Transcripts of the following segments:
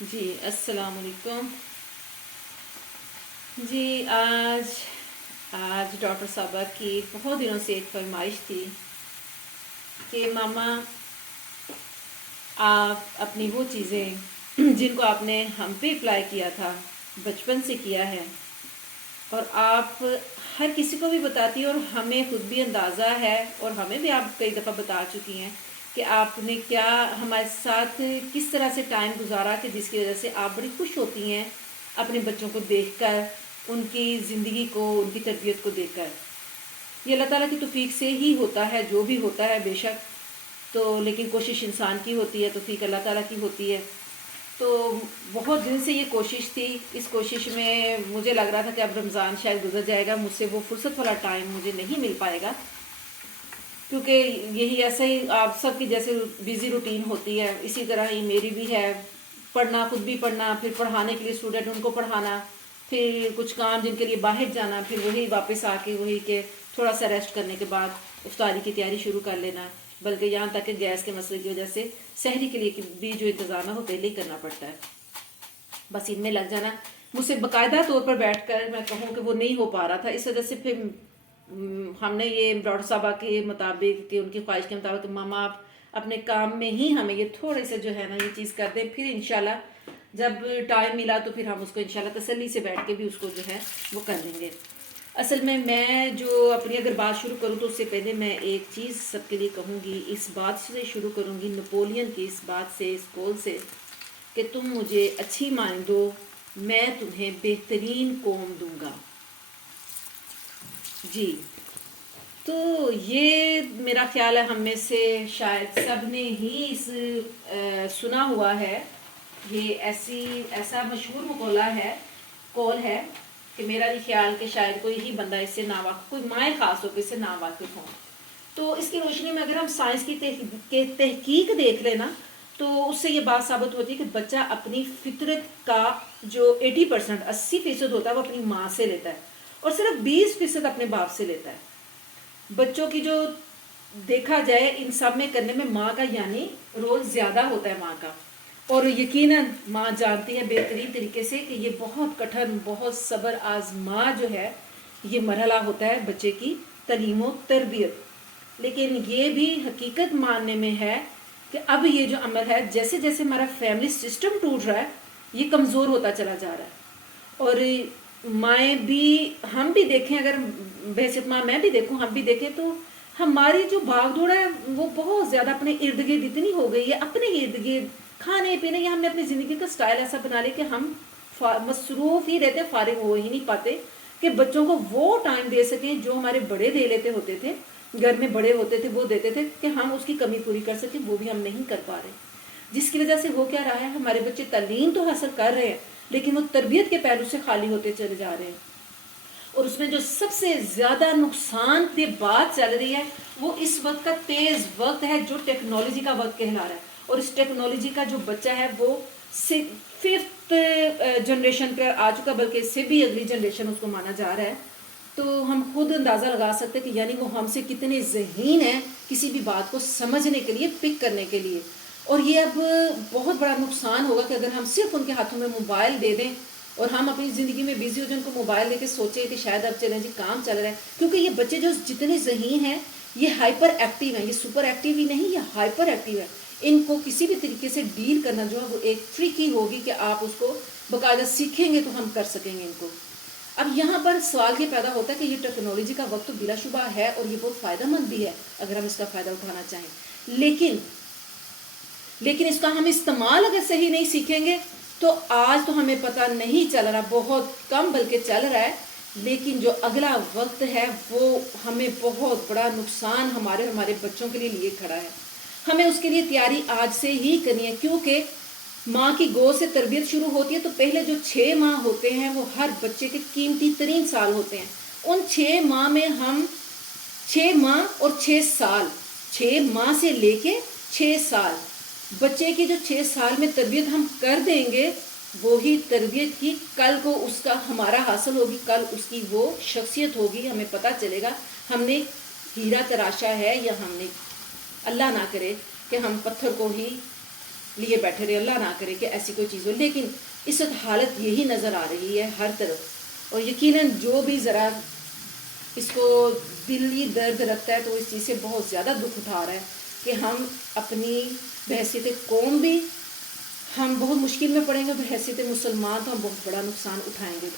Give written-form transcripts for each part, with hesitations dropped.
جی السلام علیکم جی آج ڈاکٹر صاحبہ کی بہت دنوں سے ایک فرمائش تھی کہ ماما آپ اپنی وہ چیزیں جن کو آپ نے ہم پہ اپلائی کیا تھا بچپن سے کیا ہے اور آپ ہر کسی کو بھی بتاتی ہیں اور ہمیں خود بھی اندازہ ہے اور ہمیں بھی آپ کئی دفعہ بتا چکی ہیں کہ آپ نے کیا ہمارے ساتھ کس طرح سے ٹائم گزارا کہ جس کی وجہ سے آپ بڑی خوش ہوتی ہیں اپنے بچوں کو دیکھ کر، ان کی زندگی کو، ان کی تربیت کو دیکھ کر۔ یہ اللہ تعالیٰ کی توفیق سے ہی ہوتا ہے، جو بھی ہوتا ہے بے شک، تو لیکن کوشش انسان کی ہوتی ہے، توفیق اللہ تعالیٰ کی ہوتی ہے۔ تو بہت دن سے یہ کوشش تھی، اس کوشش میں مجھے لگ رہا تھا کہ اب رمضان شاید گزر جائے گا، مجھ سے وہ فرصت والا ٹائم مجھے نہیں مل پائے گا، کیونکہ یہی ایسا ہی آپ سب کی جیسے بیزی روٹین ہوتی ہے اسی طرح ہی میری بھی ہے، پڑھنا، خود بھی پڑھنا، پھر پڑھانے کے لیے اسٹوڈنٹ ان کو پڑھانا، پھر کچھ کام جن کے لیے باہر جانا، پھر وہی واپس آ کے وہی کہ تھوڑا سا ریسٹ کرنے کے بعد افطاری کی تیاری شروع کر لینا، بلکہ یہاں تک کہ گیس کے مسئلے کی وجہ سے سحری کے لیے بھی جو انتظام ہے وہ پہلے ہی کرنا پڑتا ہے، بس ان میں لگ جانا۔ مجھ سے باقاعدہ طور پر بیٹھ کر میں کہوں کہ وہ نہیں ہو پا رہا تھا، اس وجہ سے پھر ہم نے یہ ڈاکٹر صاحبہ کے مطابق کہ ان کی خواہش کے مطابق کہ ماما آپ اپنے کام میں ہی ہمیں یہ تھوڑے سے جو ہے نا یہ چیز کر دیں، پھر انشاءاللہ جب ٹائم ملا تو پھر ہم اس کو انشاءاللہ تسلی سے بیٹھ کے بھی اس کو جو ہے وہ کر لیں گے۔ اصل میں جو اپنی اگر بات شروع کروں تو اس سے پہلے میں ایک چیز سب کے لیے کہوں گی، اس بات سے شروع کروں گی، نپولین کی اس بات سے، اس قول سے کہ تم مجھے اچھی مان دو، میں تمہیں بہترین قوم دوں گا۔ جی تو یہ میرا خیال ہے ہم میں سے شاید سب نے ہی اس سنا ہوا ہے، یہ ایسا مشہور مقولہ ہے، قول ہے کہ میرا نہیں خیال کہ شاید کوئی ہی بندہ اس سے ناواقف، کوئی مائیں خاص ہو کے اس سے ناواقف ہوں۔ تو اس کی روشنی میں اگر ہم سائنس کی تحقیق دیکھ لیں نا تو اس سے یہ بات ثابت ہوتی ہے کہ بچہ اپنی فطرت کا جو 80% 80% ہوتا ہے وہ اپنی ماں سے لیتا ہے اور صرف 20% اپنے باپ سے لیتا ہے۔ بچوں کی جو دیکھا جائے ان سب میں کرنے میں ماں کا یعنی رول زیادہ ہوتا ہے ماں کا، اور یقیناً ماں جانتی ہے بہترین طریقے سے کہ یہ بہت کٹھن، بہت صبر آزما جو ہے یہ مرحلہ ہوتا ہے بچے کی تعلیم و تربیت، لیکن یہ بھی حقیقت ماننے میں ہے کہ اب یہ جو عمل ہے جیسے جیسے ہمارا فیملی سسٹم ٹوٹ رہا ہے یہ کمزور ہوتا چلا جا رہا ہے، اور مائیں بھی، ہم بھی دیکھیں، اگر بحثیت ماں میں بھی دیکھوں، ہم بھی دیکھیں تو ہماری جو بھاگ دوڑ ہے وہ بہت زیادہ اپنے ارد گرد اتنی ہو گئی ہے، اپنے ارد گرد کھانے پینے یا ہم نے اپنی زندگی کا سٹائل ایسا بنا لیا کہ ہم مصروف ہی رہتے، فارغ ہو ہی نہیں پاتے کہ بچوں کو وہ ٹائم دے سکیں جو ہمارے بڑے دے لیتے ہوتے تھے، گھر میں بڑے ہوتے تھے وہ دیتے تھے کہ ہم اس کی کمی پوری کر سکیں، وہ بھی ہم نہیں کر پا رہے، جس کی وجہ سے ہو کیا رہا ہے، ہمارے بچے تعلیم تو حاصل کر رہے ہیں لیکن وہ تربیت کے پہلو سے خالی ہوتے چلے جا رہے ہیں، اور اس میں جو سب سے زیادہ نقصان دہ بات چل رہی ہے وہ اس وقت کا تیز وقت ہے جو ٹیکنالوجی کا وقت کہلا رہا ہے، اور اس ٹیکنالوجی کا جو بچہ ہے وہ 5th جنریشن پر آ چکا، بلکہ اس سے بھی اگلی جنریشن اس کو مانا جا رہا ہے، تو ہم خود اندازہ لگا سکتے کہ یعنی وہ ہم سے کتنے ذہین ہیں کسی بھی بات کو سمجھنے کے لیے، پک کرنے کے لیے، اور یہ اب بہت بڑا نقصان ہوگا کہ اگر ہم صرف ان کے ہاتھوں میں موبائل دے دیں اور ہم اپنی زندگی میں بیزی ہو جائیں، ان کو موبائل دے کے سوچیں کہ شاید اب چلیں جی کام چل رہا ہے، کیونکہ یہ بچے جو جتنے ذہین ہیں یہ ہائپر ایکٹیو ہیں، یہ سپر ایکٹیو ہی نہیں، یہ ہائپر ایکٹیو ہے، ان کو کسی بھی طریقے سے ڈیل کرنا جو ہے وہ ایک ٹرک ہی ہوگی کہ آپ اس کو باقاعدہ سیکھیں گے تو ہم کر سکیں گے ان کو۔ اب یہاں پر سوال یہ پیدا ہوتا ہے کہ یہ ٹیکنالوجی کا وقت تو بلا شبہ ہے اور یہ بہت فائدہ مند بھی ہے اگر ہم اس کا فائدہ اٹھانا چاہیں، لیکن اس کا ہم استعمال اگر صحیح نہیں سیکھیں گے تو آج تو ہمیں پتہ نہیں چل رہا، بہت کم بلکہ چل رہا ہے، لیکن جو اگلا وقت ہے وہ ہمیں بہت بڑا نقصان ہمارے بچوں کے لیے کھڑا ہے، ہمیں اس کے لیے تیاری آج سے ہی کرنی ہے، کیونکہ ماں کی گود سے تربیت شروع ہوتی ہے تو پہلے جو 6 ماہ ہوتے ہیں وہ ہر بچے کے قیمتی ترین سال ہوتے ہیں، ان 6 ماہ میں ہم 6 ماہ اور 6 سال، 6 ماہ سے لے کے 6 سال بچے کی جو 6 سال میں تربیت ہم کر دیں گے وہی تربیت کی کل کو اس کا ہمارا حاصل ہوگی، کل اس کی وہ شخصیت ہوگی، ہمیں پتہ چلے گا ہم نے ہیرا تراشا ہے یا ہم نے، اللہ نہ کرے کہ ہم پتھر کو ہی لیے بیٹھے رہے. اللہ نہ کرے کہ ایسی کوئی چیز ہو. لیکن اس وقت حالت یہی نظر آ رہی ہے ہر طرف, اور یقیناً جو بھی ذرا اس کو دلی درد رکھتا ہے تو اس چیز سے بہت زیادہ دکھ اٹھا رہا ہے کہ ہم اپنی بحیثیت قوم بھی ہم بہت مشکل میں پڑیں گے, بحیثیت مسلمان تو ہم بہت بڑا نقصان اٹھائیں گے.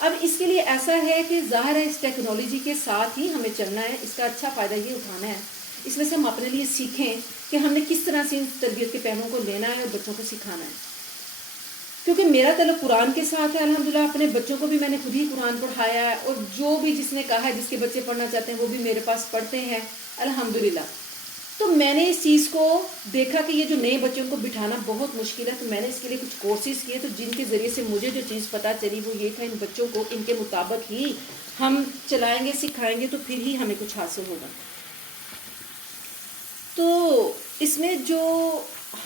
اب اس کے لیے ایسا ہے کہ ظاہر ہے اس ٹیکنالوجی کے ساتھ ہی ہمیں چلنا ہے, اس کا اچھا فائدہ یہ اٹھانا ہے. اس میں سے ہم اپنے لیے سیکھیں کہ ہم نے کس طرح سے ان تربیت کے پہلوؤں کو لینا ہے اور بچوں کو سکھانا ہے. کیونکہ میرا تعلق قرآن کے ساتھ ہے الحمدللہ. اپنے بچوں کو بھی میں نے خود ہی قرآن پڑھایا ہے, اور جو بھی جس نے کہا ہے جس کے بچے پڑھنا چاہتے ہیں وہ بھی میرے پاس پڑھتے ہیں الحمدللہ. تو میں نے اس چیز کو دیکھا کہ یہ جو نئے بچوں کو بٹھانا بہت مشکل ہے, تو میں نے اس کے لیے کچھ کورسز کیے, تو جن کے ذریعے سے مجھے جو چیز پتہ چلی وہ یہ تھا ان بچوں کو ان کے مطابق ہی ہم چلائیں گے, سکھائیں گے تو پھر ہی ہمیں کچھ حاصل ہوگا. تو اس میں جو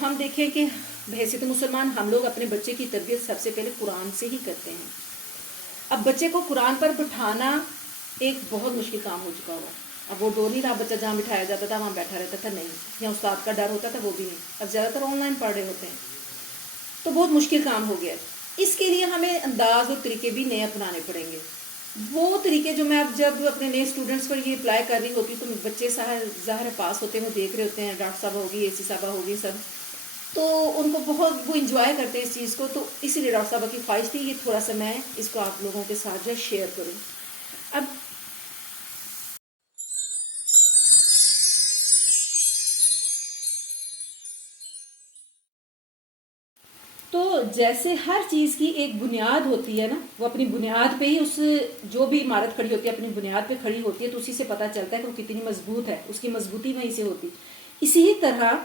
ہم دیکھیں کہ بحیثیت مسلمان ہم لوگ اپنے بچے کی تربیت سب سے پہلے قرآن سے ہی کرتے ہیں. اب بچے کو قرآن پر بٹھانا ایک بہت مشکل کام ہو چکا ہوا. اب وہ دور نہیں رہا بچہ جہاں بٹھایا جاتا تھا وہاں بیٹھا رہتا تھا, نہیں, یا استاد کا ڈر ہوتا تھا وہ بھی نہیں. اب زیادہ تر آن لائن پڑھ رہے ہوتے ہیں, تو بہت مشکل کام ہو گیا. اس کے لیے ہمیں انداز اور طریقے بھی نئے اپنانے پڑیں گے. وہ طریقے جو میں اب جب اپنے نئے اسٹوڈنٹس پر یہ اپلائی کر رہی ہوتی تو بچے ظاہر پاس ہوتے ہیں, وہ دیکھ رہے ہوتے ہیں ڈاکٹر صاحبہ ہوگی, اے سی صاحبہ ہوگی, سب تو ان کو بہت وہ انجوائے کرتے ہیں اس چیز کو. تو اسی لیے ڈاکٹر صاحبہ کی خواہش تھی یہ تھوڑا سا میں اس کو آپ لوگوں کے ساتھ جو ہے شیئر کروں. اب تو جیسے ہر چیز کی ایک بنیاد ہوتی ہے نا, وہ اپنی بنیاد پہ ہی اس جو بھی عمارت کھڑی ہوتی ہے اپنی بنیاد پہ کھڑی ہوتی ہے, تو اسی سے پتہ چلتا ہے کہ وہ کتنی مضبوط ہے, اس کی مضبوطی وہیں سے ہوتی. اسی طرح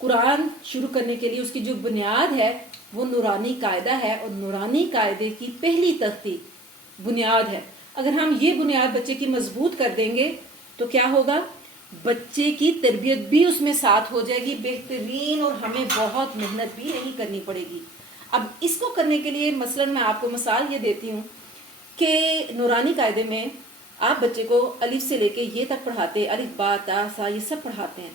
قرآن شروع کرنے کے لیے اس کی جو بنیاد ہے وہ نورانی قاعدہ ہے, اور نورانی قاعدے کی پہلی تختی بنیاد ہے. اگر ہم یہ بنیاد بچے کی مضبوط کر دیں گے تو کیا ہوگا, بچے کی تربیت بھی اس میں ساتھ ہو جائے گی بہترین, اور ہمیں بہت محنت بھی نہیں کرنی پڑے گی. اب اس کو کرنے کے لیے مثلا میں آپ کو مثال یہ دیتی ہوں کہ نورانی قاعدے میں آپ بچے کو الف سے لے کے یہ تک پڑھاتے, الف با تا سا یہ سب پڑھاتے ہیں.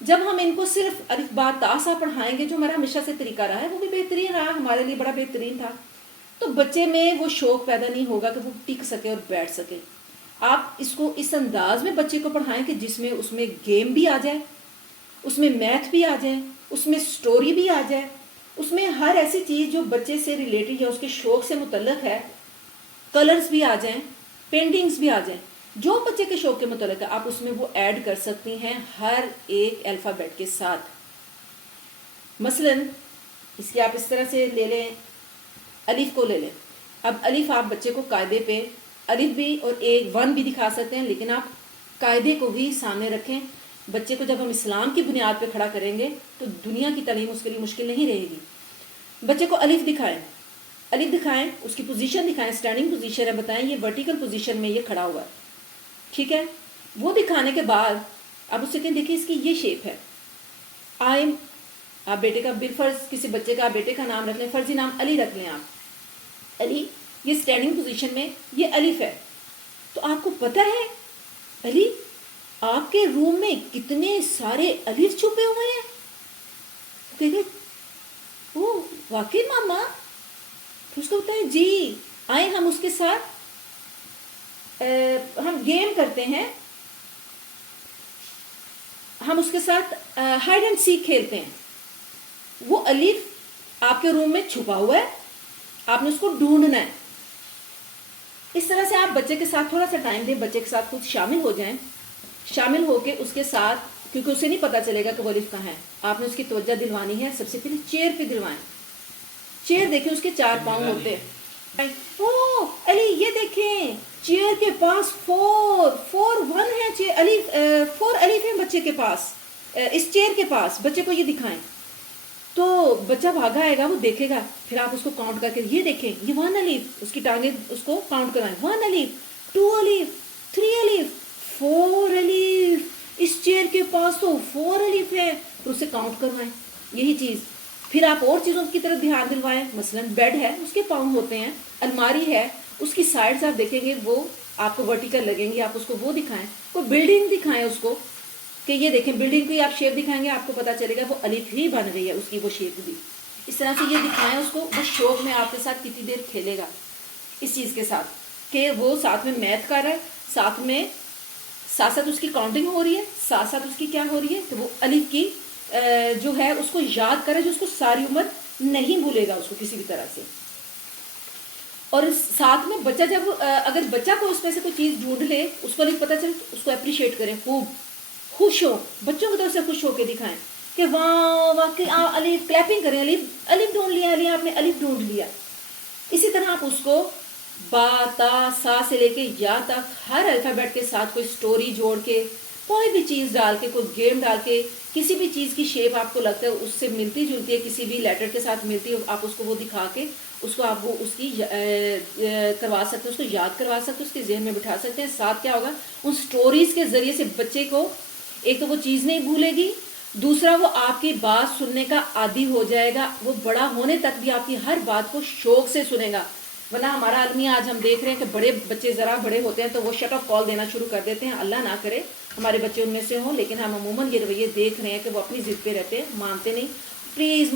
جب ہم ان کو صرف الف با تا سا پڑھائیں گے, جو ہمارا ہمیشہ سے طریقہ رہا ہے وہ بھی بہترین رہا, ہمارے لیے بڑا بہترین تھا, تو بچے میں وہ شوق پیدا نہیں ہوگا کہ وہ ٹک سکے اور بیٹھ سکے. آپ اس کو اس انداز میں بچے کو پڑھائیں کہ جس میں اس میں گیم بھی آ جائے, اس میں میتھ بھی آ جائے, اس میں سٹوری بھی آ جائے, اس میں ہر ایسی چیز جو بچے سے ریلیٹڈ یا اس کے شوق سے متعلق ہے, کلرز بھی آ جائیں, پینٹنگز بھی آ جائیں, جو بچے کے شوق کے متعلق ہے آپ اس میں وہ ایڈ کر سکتی ہیں ہر ایک الفابیٹ کے ساتھ. مثلا اس کی آپ اس طرح سے لے لیں, الف کو لے لیں. اب الف آپ بچے کو قاعدے پہ الف بھی اور ایک ون بھی دکھا سکتے ہیں, لیکن آپ قاعدے کو بھی سامنے رکھیں. بچے کو جب ہم اسلام کی بنیاد پہ کھڑا کریں گے تو دنیا کی تعلیم اس کے لیے مشکل نہیں رہے گی. بچے کو الف دکھائیں, الف دکھائیں, اس کی پوزیشن دکھائیں, اسٹینڈنگ پوزیشن ہے, بتائیں یہ ورٹیکل پوزیشن میں یہ کھڑا ہوا ہے, ٹھیک ہے. وہ دکھانے کے بعد اب اس سے کہیں دیکھیں اس کی یہ شیپ ہے. آپ بیٹے کا بالفرض کسی بچے کا بیٹے کا نام رکھ لیں, فرضی نام علی رکھ لیں آپ, علی, یہ اسٹینڈنگ پوزیشن میں یہ الف ہے. تو آپ کو پتہ ہے علی آپ کے روم میں کتنے سارے الف چھپے ہوئے ہیں. کہتے او واقعی ماما, اس کو بتائیں جی آئیں ہم اس کے ساتھ ہم گیم کرتے ہیں, ہم اس کے ساتھ ہائیڈ اینڈ سیک کھیلتے ہیں. وہ الف آپ کے روم میں چھپا ہوا ہے, آپ نے اس کو ڈھونڈنا ہے. اس طرح سے آپ بچے کے ساتھ تھوڑا سا ٹائم دیں, بچے کے ساتھ خود شامل ہو جائیں, شامل ہو کے اس کے ساتھ, کیونکہ اسے نہیں پتا چلے گا کہ وہ الف کہاں ہے, آپ نے اس کی توجہ دلوانی ہے. سب سے پہلے چیئر پہ دلوائیں. چیئر دیکھیں اس کے 4 پاؤں ہوتے ہیں. او علی یہ دیکھیں چیئر کے پاس 4 1 ہے, الف 4 الف ہے بچے کے پاس, اس چیئر کے پاس. بچے کو یہ دکھائیں تو بچہ بھاگا آئے گا, وہ دیکھے گا. پھر آپ اس کو کاؤنٹ کر کے یہ دیکھیں یہ 1 الف, اس کی ٹانگیں اس کو کاؤنٹ کروائیں, 1 الف 2 الف 3 الف 4 الف, اس چیئر کے پاس تو 4 الف ہے, پھر اسے کاؤنٹ کروائیں. یہی چیز پھر آپ اور چیزوں کی طرف دھیان دلوائیں. مثلا بیڈ ہے, اس کے پاؤں ہوتے ہیں, الماری ہے, اس کی سائڈز آپ دیکھیں گے وہ آپ کو ورٹیکل لگیں گی, آپ اس کو وہ دکھائیں. کوئی بلڈنگ دکھائیں اس کو, کہ یہ دیکھیں بلڈنگ کی آپ شیپ دکھائیں گے آپ کو پتہ چلے گا وہ الف ہی بن گئی ہے اس کی وہ شیپ بھی. اس طرح سے یہ دکھائیں اس کو، وہ شوق میں آپ کے ساتھ کتنی دیر کھیلے گا اس چیز کے ساتھ کہ وہ ساتھ میں میتھ کر رہا ہے، ساتھ ساتھ اس کی کاؤنٹنگ ہو رہی ہے، ساتھ ساتھ اس کی کیا ہو رہی ہے کہ وہ الف کی جو ہے اس کو یاد کرے جو اس کو ساری عمر نہیں بھولے گا اس کو کسی بھی طرح سے. اور ساتھ میں بچہ جب اگر بچہ کو اس میں سے کوئی چیز ڈھونڈ لے اس کو پتہ چلے اس کو اپریشیٹ کریں، خوب خوش ہو، بچوں کی طرف سے خوش ہو کے دکھائیں کہ واہ واقعی الف، کلیپنگ کریں، الف ڈھونڈ لیا، آپ نے الف ڈھونڈ لیا. اسی طرح آپ اس کو با تا سا سے لے کے یا تک ہر الفابیٹ کے ساتھ کوئی سٹوری جوڑ کے، کوئی بھی چیز ڈال کے، کوئی گیم ڈال کے، کسی بھی چیز کی شیپ آپ کو لگتا ہے اس سے ملتی جلتی ہے، کسی بھی لیٹر کے ساتھ ملتی ہے، آپ اس کو وہ دکھا کے اس کو آپ وہ اس کی کروا سکتے ہیں، اس کو یاد کروا سکتے ہیں، اس کے ذہن میں بٹھا سکتے ہیں. ساتھ کیا ہوگا ان سٹوریز کے ذریعے سے بچے کو ایک تو وہ چیز نہیں بھولے گی، دوسرا وہ آپ کی بات سننے کا عادی ہو جائے گا، وہ بڑا ہونے تک بھی آپ کی ہر بات کو شوق سے سنے گا. ورنہ ہمارا عالمی آج ہم دیکھ رہے ہیں کہ بڑے بچے ذرا بڑے ہوتے ہیں تو وہ شٹ آف کال دینا شروع کر دیتے ہیں. اللہ نہ کرے ہمارے بچے ان میں سے ہوں، لیکن ہم عموماً یہ رویے دیکھ رہے ہیں کہ وہ اپنی ضد پہ رہتے ہیں، مانتے نہیں، پلیز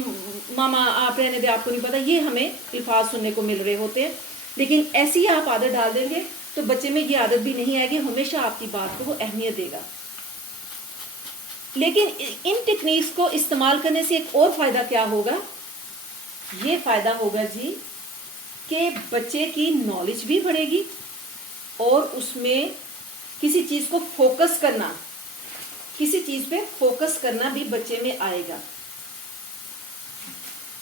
ماما آپ رہنے دیں، آپ کو نہیں پتا، یہ ہمیں الفاظ سننے کو مل رہے ہوتے ہیں. لیکن ایسی ہی آپ عادت ڈال دیں گے تو بچے میں یہ عادت بھی نہیں آئے گی، ہمیشہ آپ کی بات کو وہ اہمیت دے گا. لیکن ان ٹیکنیکس کو استعمال کرنے سے ایک اور فائدہ کیا ہوگا؟ یہ فائدہ ہوگا جی کہ بچے کی نالج بھی بڑھے گی اور اس میں کسی چیز کو فوکس کرنا، کسی چیز پہ فوکس کرنا بھی بچے میں آئے گا.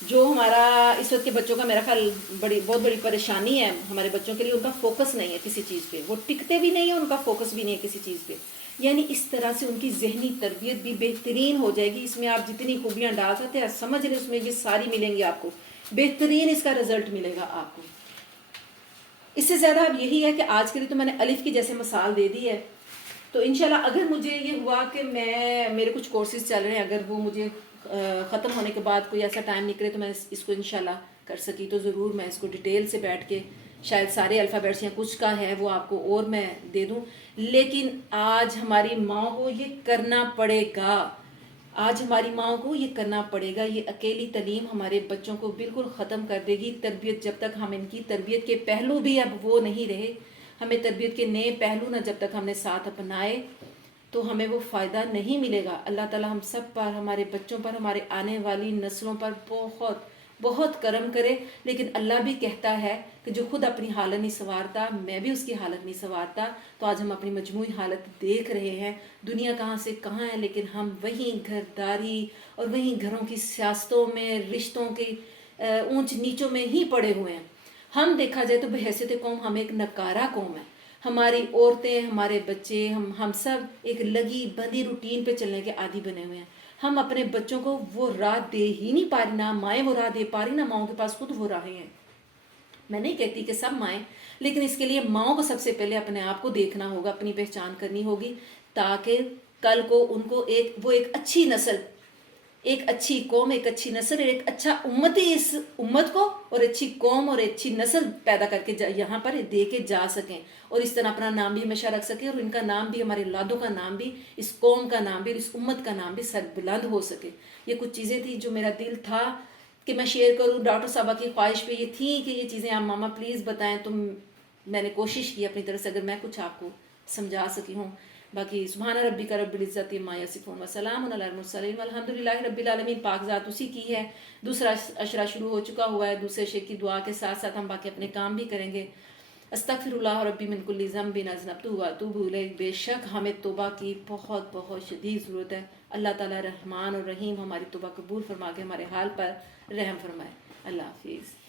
جو ہمارا اس وقت کے بچوں کا میرا خیال بہت بڑی پریشانی ہے ہمارے بچوں کے لیے، ان کا فوکس نہیں ہے کسی چیز پہ، وہ ٹکتے بھی نہیں ہیں، ان کا فوکس بھی نہیں ہے کسی چیز پہ. یعنی اس طرح سے ان کی ذہنی تربیت بھی بہترین ہو جائے گی. اس میں آپ جتنی خوبیاں ڈال سکتے ہیں سمجھ لیں، اس میں یہ ساری ملیں گی آپ کو، بہترین اس کا رزلٹ ملے گا آپ کو. اس سے زیادہ اب یہی ہے کہ آج کے لیے تو میں نے الف کی جیسے مثال دے دی ہے. تو انشاءاللہ اگر مجھے یہ ہوا کہ میرے کچھ کورسز چل رہے ہیں، اگر وہ مجھے ختم ہونے کے بعد کوئی ایسا ٹائم نکلے تو میں اس کو انشاءاللہ کر سکی تو ضرور میں اس کو ڈیٹیل سے بیٹھ کے شاید سارے الفابیٹس یا کچھ کا ہے وہ آپ کو اور میں دے دوں. لیکن آج ہماری ماں کو یہ کرنا پڑے گا، آج ہماری ماں کو یہ کرنا پڑے گا. یہ اکیلی تعلیم ہمارے بچوں کو بالکل ختم کر دے گی. تربیت جب تک ہم ان کی تربیت کے پہلو بھی اب وہ نہیں رہے، ہمیں تربیت کے نئے پہلو نہ جب تک ہم نے ساتھ اپنائے تو ہمیں وہ فائدہ نہیں ملے گا. اللہ تعالی ہم سب پر، ہمارے بچوں پر، ہمارے آنے والی نسلوں پر بہت بہت کرم کرے. لیکن اللہ بھی کہتا ہے کہ جو خود اپنی حالت نہیں سنوارتا میں بھی اس کی حالت نہیں سنوارتا. تو آج ہم اپنی مجموعی حالت دیکھ رہے ہیں، دنیا کہاں سے کہاں ہے، لیکن ہم وہیں گھرداری اور وہیں گھروں کی سیاستوں میں، رشتوں کی اونچ نیچوں میں ہی پڑے ہوئے ہیں. ہم دیکھا جائے تو بحیثیت قوم ہم ایک نکارہ قوم ہے. ہماری عورتیں، ہمارے بچے، ہم سب ایک لگی بندی روٹین پہ چلنے کے عادی بنے ہوئے ہیں. ہم اپنے بچوں کو وہ راہ دے ہی نہیں پا رہی، نہ مائیں وہ راہ دے پا رہی، نہ ماؤں کے پاس خود وہ راہیں ہیں. میں نہیں کہتی کہ سب مائیں، لیکن اس کے لیے ماؤں کو سب سے پہلے اپنے آپ کو دیکھنا ہوگا، اپنی پہچان کرنی ہوگی، تاکہ کل کو ان کو ایک اچھی نسل، ایک اچھی قوم، ایک اچھی نسل، ایک اچھا امتی اس امت کو اور اچھی قوم اور اچھی نسل پیدا کر کے یہاں پر دے کے جا سکیں، اور اس طرح اپنا نام بھی ہمیشہ رکھ سکیں، اور ان کا نام بھی، ہمارے اولادوں کا نام بھی، اس قوم کا نام بھی اور اس امت کا نام بھی سر بلند ہو سکے. یہ کچھ چیزیں تھیں جو میرا دل تھا کہ میں شیئر کروں. ڈاکٹر صاحبہ کی خواہش پہ یہ تھی کہ یہ چیزیں آپ ماما پلیز بتائیں. تو میں نے کوشش کی اپنی طرف سے اگر میں کچھ آپ کو سمجھا سکی ہوں. باقی سبحان ربک رب العزت عما یصفون وسلام علی المرسلین والحمد للہ رب العالمین. پاک ذات اسی کی ہے. دوسرا اشرا شروع ہو چکا ہوا ہے. دوسرے شیخ کی دعا کے ساتھ ساتھ ہم باقی اپنے کام بھی کریں گے. استغفر اللہ ربی من کل ذنب اذنبت واتوب الیہ. بے شک ہمیں توبہ کی بہت بہت شدید ضرورت ہے. اللہ تعالی رحمان اور رحیم ہماری توبہ قبول فرما کے ہمارے حال پر رحم فرمائے. اللہ حافظ.